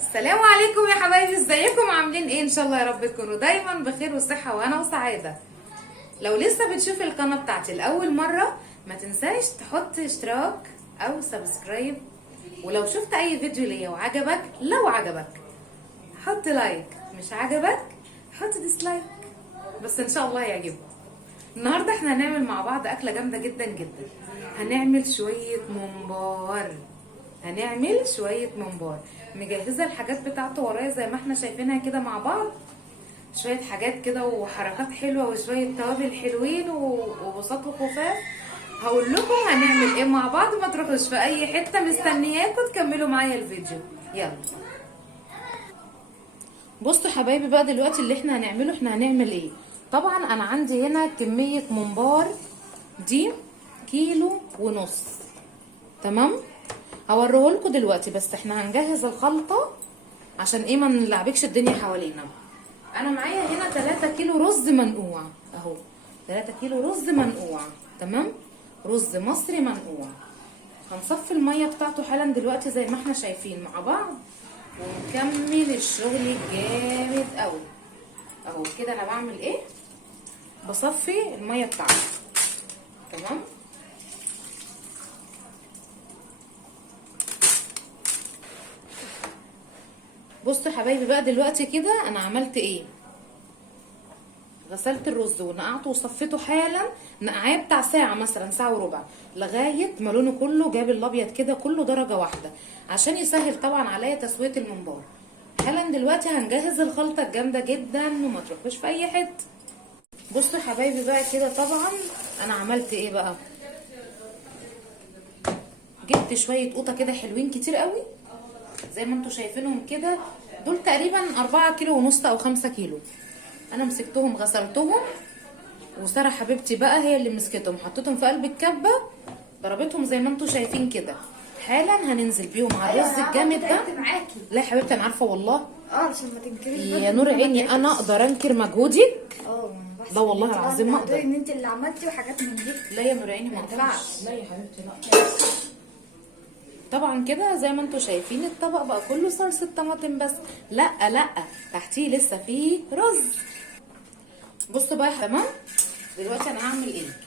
السلام عليكم يا حبايبي، ازيكم؟ عاملين ايه؟ ان شاء الله يا رب تكونوا دايما بخير وصحه وانا وسعاده. لو لسه بتشوف القناه بتاعتي لاول مره ما تنساش تحط اشتراك او سبسكرايب، ولو شفت اي فيديو ليا وعجبك، لو عجبك حط لايك، مش عجبك حط ديسلايك، بس ان شاء الله هيعجبك. النهارده احنا هنعمل مع بعض اكله جامده جدا جدا. هنعمل شويه ممبار. مجهزه الحاجات بتاعته ورايا زي ما احنا شايفينها كده مع بعض. شويه حاجات كده وحركات حلوه وشويه توابل حلوين وبساط وخفاف. هقول لكم هنعمل ايه مع بعض، ما تروحوش في اي حته، مستنياكم تكملوا معايا الفيديو. يلا بصوا حبايبي بقى، دلوقتي اللي احنا هنعمله، احنا هنعمل ايه؟ طبعا انا عندي هنا كميه ممبار دي 1.5 كيلو. تمام، هوريهولكوا دلوقتي، بس احنا هنجهز الخلطه عشان ايه ما نلعبكش الدنيا حوالينا. انا معايا هنا 3 كيلو رز منقوع اهو، 3 كيلو رز منقوع. تمام، رز مصري منقوع. هنصفي الميه بتاعته حالا دلوقتي زي ما احنا شايفين مع بعض، ونكمل الشغل الجامد قوي اهو. كده انا بعمل ايه؟ بصفي الميه بتاعته. تمام، بصوا حبايبي بقى دلوقتي كده انا عملت ايه؟ غسلت الرز ونقعته وصفيته حالا، نقعاه بتاع ساعه، مثلا ساعه وربع، لغايه ما لونه كله جاب الابيض كده كله درجه واحده، عشان يسهل طبعا عليا تسويه الممبار. حالا دلوقتي هنجهز الخلطه الجامده جدا، وما تروحوش في اي حته. بصوا حبايبي بقى كده، طبعا انا عملت ايه بقى؟ جبت شويه قوطه كده حلوين كتير قوي زي ما انتوا شايفينهم كده. دول تقريبا 4 كيلو ونص او 5 كيلو. انا مسكتهم غسلتهم، وساره حبيبتي بقى هي اللي مسكتهم، حطيتهم في قلب الكبه، ضربتهم زي ما انتوا شايفين كده. حالا هننزل بيهم على الرز الجامد ده. لا يا حبيبتي انا عارفه والله. عشان ما تنكريش يا نور عيني، انا اقدر انكر مجهودك؟ لا والله العظيم ما اقدر. ان انت اللي عملتي وحاجات من دي. لا يا نور عيني ما ينفعش. لا يا حبيبتي لا. طبعا كده زي ما انتوا شايفين الطبق بقى كله صلصه طماطم بس. لا تحتيه لسه فيه رز. بصوا بقى يا تمام، دلوقتي انا هعمل ايه؟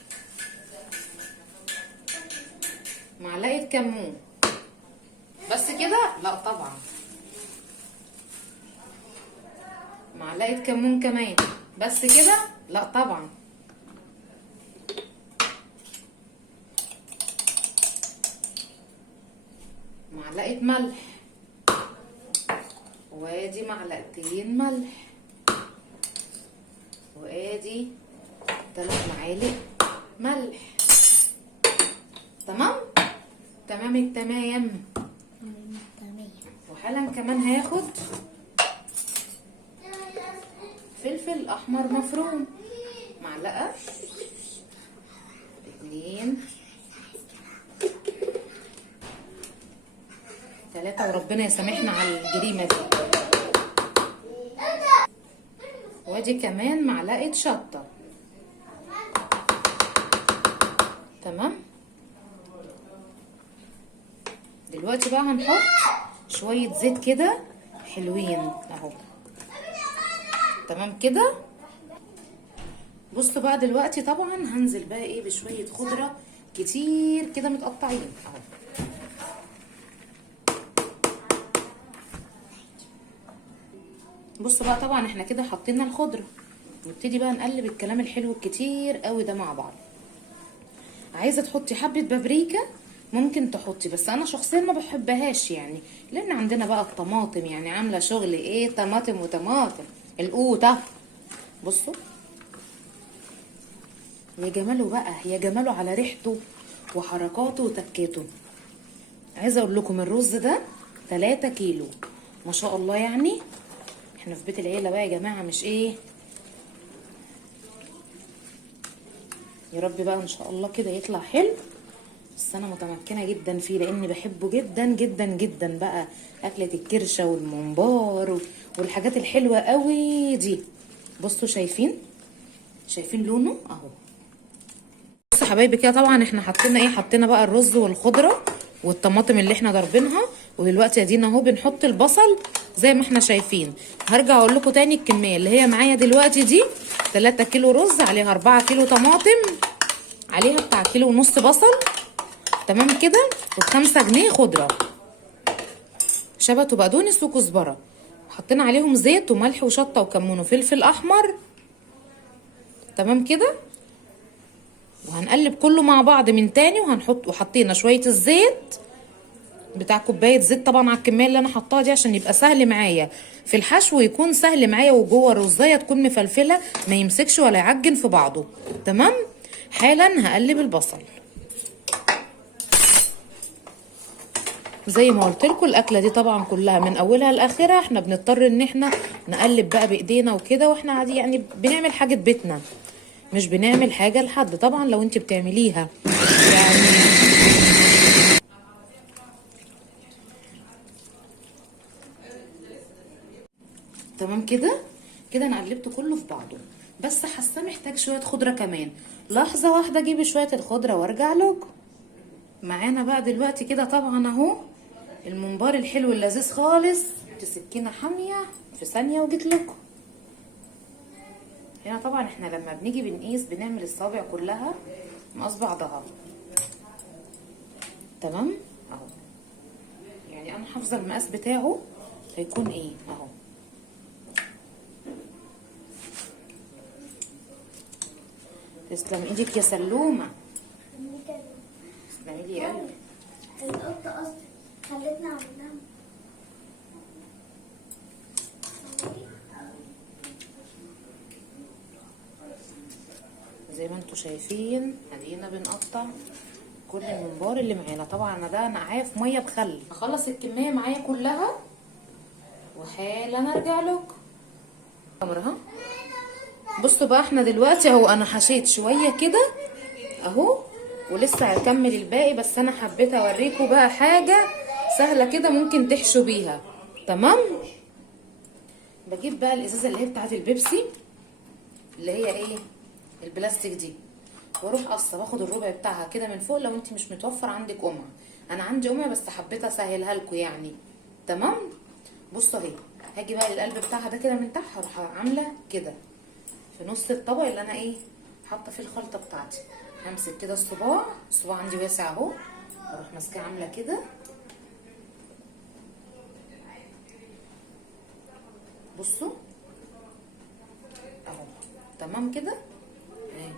معلقه كمون بس كده؟ لا طبعا، معلقه كمون كمان بس كده؟ لا طبعا. معلقه ملح، وادي معلقتين ملح، وادي 3 معالق ملح. تمام التمام. وحالا كمان هاخد فلفل احمر مفروم، معلقه 2 3، وربنا يسامحنا على الجريمه دي. وادي كمان معلقه شطه. تمام، دلوقتي بقى هنحط شويه زيت كده حلوين اهو. تمام كده. بصوا بقى دلوقتي طبعا هنزل بقى ايه بشويه خضره كتير كده متقطعين اهو. بصوا بقى طبعا احنا كده حطينا الخضره، نبتدي بقى نقلب الكلام الحلو الكتير قوي ده مع بعض. عايزه تحطي حبه بابريكا ممكن تحطي، بس انا شخصيا ما بحبهاش يعني، لان عندنا بقى الطماطم يعني عامله شغل ايه، طماطم وطماطم القوطه. بصوا يا جماله بقى، يا جماله على ريحته وحركاته وتكاته. عايزه اقول لكم الرز ده 3 كيلو ما شاء الله، يعني احنا في بيت العيله بقى يا جماعه، مش ايه. يا رب بقى ان شاء الله كده يطلع حلو، بس انا متمكنه جدا فيه لاني بحبه جدا جدا جدا بقى، اكله الكرشه والممبار والحاجات الحلوه قوي دي. بصوا شايفين لونه اهو. بصوا حبايبي كده طبعا احنا حطينا ايه، حطينا بقى الرز والخضره والطماطم اللي احنا ضاربينها، ودلوقتي ادينا اهو بنحط البصل زي ما احنا شايفين. هرجع اقول لكم تاني الكميه اللي هي معايا دلوقتي دي: 3 كيلو رز، عليها 4 كيلو طماطم، عليها بتاع كيلو ونص بصل، تمام كده، و5 جنيه خضره، شبت وبقدونس وكزبره. حطينا عليهم زيت وملح وشطه وكمون وفلفل احمر، تمام كده. وهنقلب كله مع بعض من تاني، وحطينا شويه الزيت بتاع كوبايه زيت طبعا على الكميه اللي انا حطاها دي، عشان يبقى سهل معايا في الحشو ويكون سهل معايا، وجوه الرزايه تكون مفلفله ما يمسكش ولا يعجن في بعضه. تمام. حالا هقلب البصل زي ما قلت لكم. الاكله دي طبعا كلها من اولها لاخرها احنا بنضطر ان احنا نقلب بقى بايدينا وكده، واحنا عادي يعني بنعمل حاجه بيتنا، مش بنعمل حاجه لحد. طبعا لو انت بتعمليها يعني تمام كده. كده انا قلبت كله في بعضه، بس حاسه محتاج شويه خضره كمان. لحظه واحده اجيب شويه الخضره وارجع لكم. معانا بقى دلوقتي كده طبعا اهو الممبار الحلو اللذيذ خالص. سكينه حاميه في ثانيه وجيت لكم. هنا طبعا احنا لما بنيجي بنقيس بنعمل الصابع كلها مقاس بعضها، تمام اهو. يعني انا حافظه المقاس بتاعه هيكون ايه اهو. تسلم ايدك يا سلومه. تسلمي لي يا قلبي. القطة اصلا خلتنا عملناها. زي ما انتوا شايفين ادينا بنقطع كل الممبار اللي معانا. طبعا انا ده نقعاه في ميه بخل. اخلص الكميه معايا كلها وحالا ارجع لكم. امرها. بصوا بقى احنا دلوقتي اهو انا حشيت شويه كده اهو، ولسه هكمل الباقي، بس انا حبيت اوريكم بقى حاجه سهله كده ممكن تحشوا بيها. تمام. بجيب بقى الازازه اللي هي بتاعت البيبسي، اللي هي ايه البلاستيك دي، واروح قصه باخد الربع بتاعها كده من فوق. لو انت مش متوفر عندك قمع، انا عندي قمع بس حبيت اسهلها لكم يعني. تمام. بصوا اهي، هاجي بقى للقلب بتاعها ده كده من تحت، هروح عامله كده في نص الطبق اللي انا ايه حاطه فيه الخلطه بتاعتي. همسك كده الصباع عندي واسع اهو، اروح ماسكاه عامله كده. بصوا اهو، تمام كده اهي،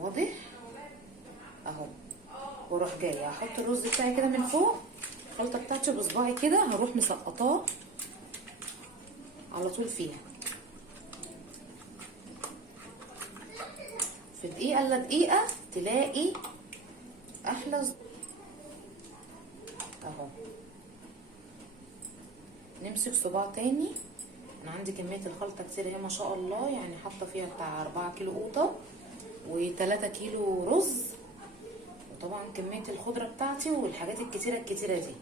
واضح اهو. واروح جايه احط الرز بتاعي كده من فوق، الخلطه بتاعتي بصباعي كده هروح مسقطاه على طول فيها في دقيقه الا دقيقه تلاقي احلى اهو. نمسك صباع تاني. انا عندي كميه الخلطه كتير اهي ما شاء الله، يعني حاطه فيها بتاع 4 كيلو قوطه و3 كيلو رز، وطبعا كميه الخضره بتاعتي والحاجات الكتيره دي.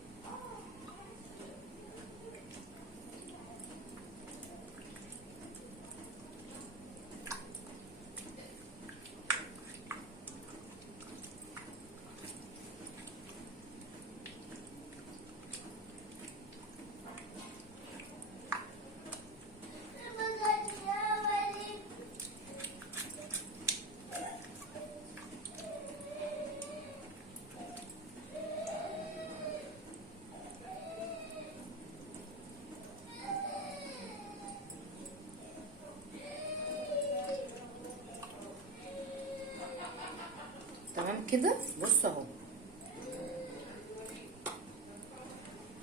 تمام كده. بص اهو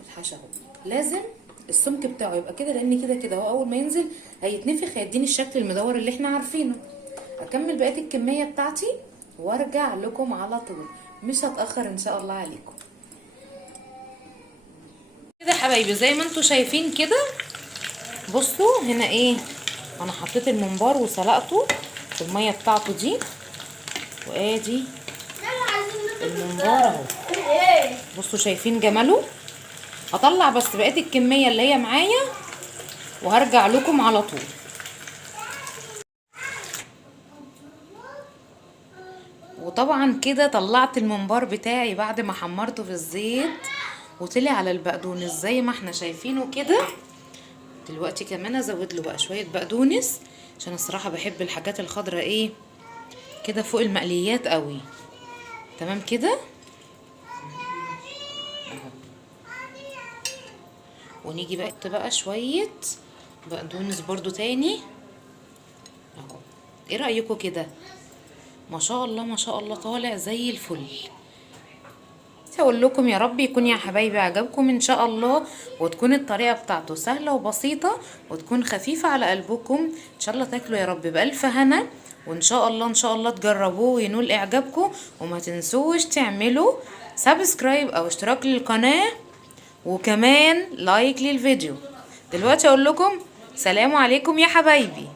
الحشا اهو، لازم السمك بتاعه يبقى كده، لان كده هو اول ما ينزل هيتنفخ هيديني الشكل المدور اللي احنا عارفينه. اكمل بقيه الكميه بتاعتي وارجع لكم على طول، مش هتاخر ان شاء الله عليكم. كده حبايبي زي ما انتوا شايفين كده. بصوا هنا ايه، انا حطيت الممبار وسلقته في الميه بتاعته دي، وادي الممبار اهو. بصوا شايفين جماله. هطلع بس بقيه الكميه اللي هي معايا وهرجع لكم على طول. وطبعا كده طلعت الممبار بتاعي بعد ما حمرته في الزيت وطلع على البقدونس زي ما احنا شايفينه كده. دلوقتي كمان ازود له بقى شويه بقدونس عشان الصراحه بحب الحاجات الخضراء ايه كده فوق المقليات قوي. تمام كده. ونيجي بقى شويه بقدونس برضو تاني اهو. ايه رايكم كده؟ ما شاء الله ما شاء الله طالع زي الفل. هقول لكم يا رب يكون يا حبايبي عجبكم ان شاء الله، وتكون الطريقه بتاعته سهله وبسيطه وتكون خفيفه على قلبكم. ان شاء الله تاكلوا يا رب بالف هنا، وان شاء الله ان شاء الله تجربوه وينول اعجابكم. وما تنسوش تعملوا سبسكرايب او اشتراك للقناه، وكمان لايك للفيديو. دلوقتي اقول لكم سلام عليكم يا حبايبي.